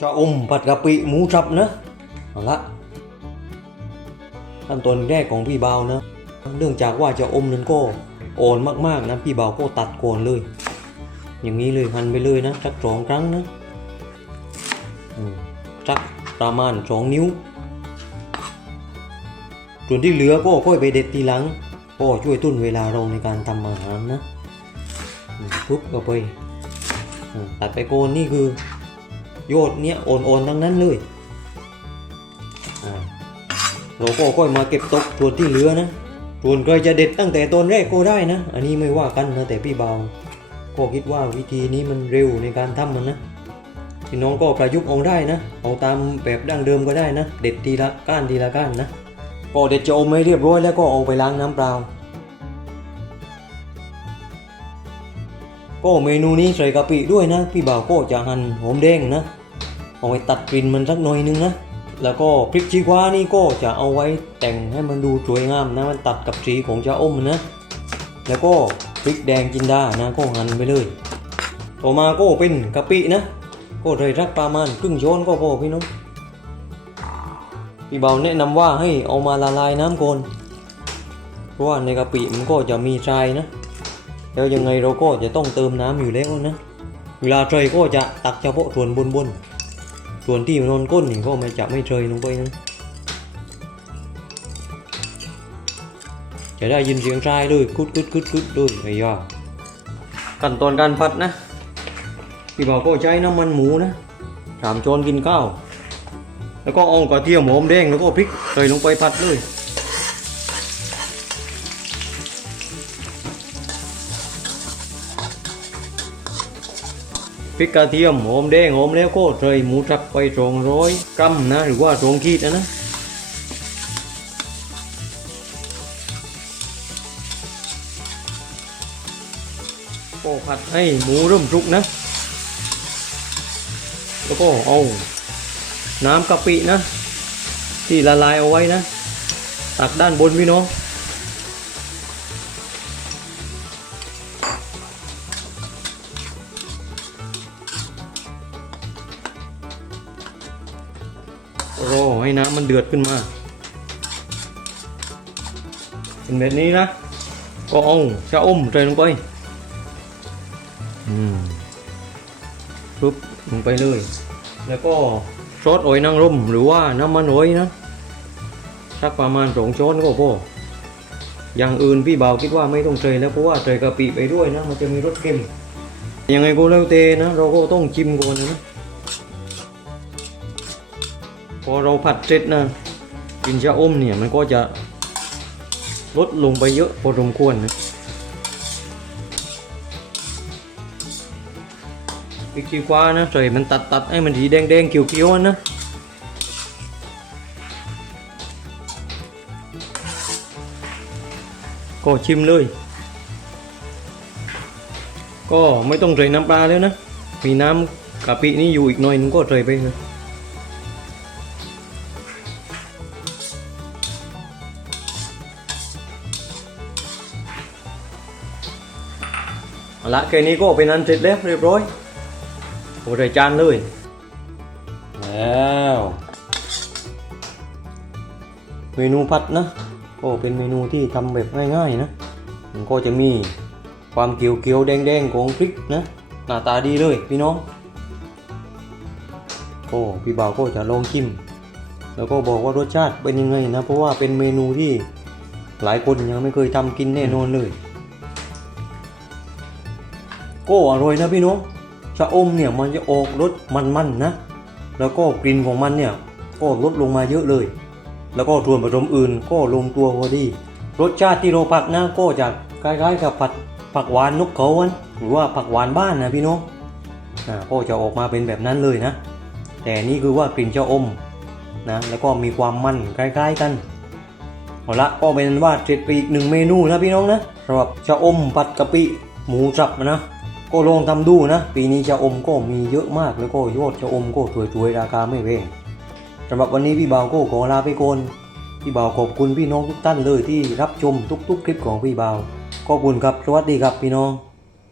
จะอมผัดกะปิหมูสับนะเอาละขั้นตอนแรกของพี่เบานะ เนื่องจากว่าจะอมนั้นก็อ่อนมากๆนะพี่เบาก็ตัดก่อนเลย อย่างนี้เลยหั่นไปเลยนะสักสองครั้งนะสักประมาณสองนิ้ว ส่วนที่เหลือก็ค่อยไปเด็ดทีหลัง ก็ช่วยตุ้นเวลาเราในการทำอาหารนะอืมทุบเข้าไปตัดไปโกนนี่คือ โยอดเนี้ยอ่อนๆทั้งนั้นเลยอ่าเราก็ค่อยมาเก็บตกส่วนที่เหลือนะส่วนใครจะเด็ดตั้งแต่ตอนแรกก็ได้นะ อันนี้ไม่ว่ากันนะแต่พี่เบาก็คิดว่าวิธีนี้มันเร็วในการทำมันนะพี่น้องก็ประยุกต์เอาได้นะ เอาตามแบบดั้งเดิมก็ได้นะ เด็ดทีละก้านทีละก้านนะก็เด็ดจะอมให้เรียบร้อยแล้วก็เอาไปล้างน้ำเปล่า ก็เมนูนี้ใส่กะปิด้วยนะ พี่บ่าวก็จะหั่นหอมแดงนะ เอาไว้ตัดกลิ่นมันสักหน่อยนึงนะ แล้วก็พริกชี้ฟ้านี่ก็จะเอาไว้แต่งให้มันดูสวยงามนะ มันตัดกับสีของชาอมนะ แล้วก็พริกแดงจินดานะก็หั่นไปเลย ต่อมาก็เป็นกะปินะ ก็เลยรักประมาณครึ่งช้อนก็พอพี่น้อง พี่เบาแนะนำว่าให้เอามาละลายน้ำก่อนเพราะว่าในกะปิมันก็จะมีทรายนะ แล้วยังไงเราก็จะต้องเติมน้ำอยู่แล้วนะ เวลาใส่ก็จะตักเฉพาะส่วนบนบนๆ ส่วนที่มันนอนก้นนี่ก็ไม่จะไม่เทยลงไปนะจะได้ยินเสียงทรายเลยกุดกุดกุดกุดด้วยไอ้ยาขั้นตอนการผัดนะพี่บอกก็ใช้น้ำมันหมูนะสามช้อนกินข้าวแล้วก็เอากระเทียมหอมแดงแล้วก็พริกใส่ลงไปผัดเลย พริกกระเทียมหอมแดงหอมแล้วก็ใส่หมูสับไปสองร้อยกรัมนะหรือว่าสองขีดนะนะก็ผัดให้หมูเริ่มสุกนะ แล้วก็เอาน้ำกะปินะ ที่ละลายเอาไว้นะ ตักด้านบนพี่น้อง รอให้น้ำมันเดือดขึ้นมา เป็นแบบนี้นะ ก็เอาชะอมใส่ลงไป อืมปุ๊บลงไปเลย แล้วก็ซอสโอยนางรมหรือว่าน้ำมันโอยนะสักประมาณสองช้อนก็พออย่างอื่นพี่เบาคิดว่าไม่ต้องใส่แล้วเพราะว่าใส่กะปิไปด้วยนะ มันจะมีรสเค็มยังไงก็แล้วแต่นะ เราก็ต้องชิมก่อนนะ พอเราผัดเสร็จนะกลินชะอมเนี่ยมันก็จะลดลงไปเยอะพอสมควรนะพริกชี้ฟ้านะใส่มันตัดตัดให้มันสีแดงแดงเขียวเขียวนะก็ชิมเลย ก็ไม่ต้องใส่น้ำปลาแล้วนะ มีน้ำกะปินี่อยู่อีกหน่อยนึงก็ใส่ไปเลย เอาละแค่นี้ก็เป็นอันเสร็จแล้วเรียบร้อยโอ้ใส่จานเลย แล้ว เมนูผัดนะ ก็เป็นเมนูที่ทำแบบง่ายๆนะ มันก็จะมีความเกียวๆแดงๆของพริกนะ หน้าตาดีเลยพี่น้องโอ้พี่บ่าวก็จะลองชิม แล้วก็บอกว่ารสชาติเป็นยังไงนะ เพราะว่าเป็นเมนูที่หลายคนยังไม่เคยทำกินแน่นอนเลย ก็อร่อยนะพี่น้องชะอมเนี่ยมันจะออกรสมันๆนนะ แล้วก็กลิ่นของมันเนี่ยก็ลดลงมาเยอะเลย แล้วก็ส่วนผสมอื่นก็ลงตัวพอดี รสชาติที่เราผัดนะก็จะคล้ายๆกับผัดผักหวานนกเขาวันหรือว่าผักหวานบ้านนะพี่น้องอ่าก็จะออกมาเป็นแบบนั้นเลยนะ แต่นี่คือว่ากลิ่นชะอมนะแล้วก็มีความมันคล้ายๆกันเอาละก็เป็นว่าเสร็จไปอีกหนึ่งเมนูนะพี่น้องนะสำหรับชะอมผัดกะปิหมูสับนะ ก็ลองทำดูนะ ปีนี้ชะอมก็มีเยอะมากแล้วก็ยอดชะอมก็สวยๆราคาไม่แพงสำหรับวันนี้พี่บาวก็ขอลาไปก่อนพี่บาวขอบคุณพี่น้องทุกท่านเลยที่รับชมทุกๆ คลิปของพี่บาวขอบคุณครับสวัสดีครับพี่น้อง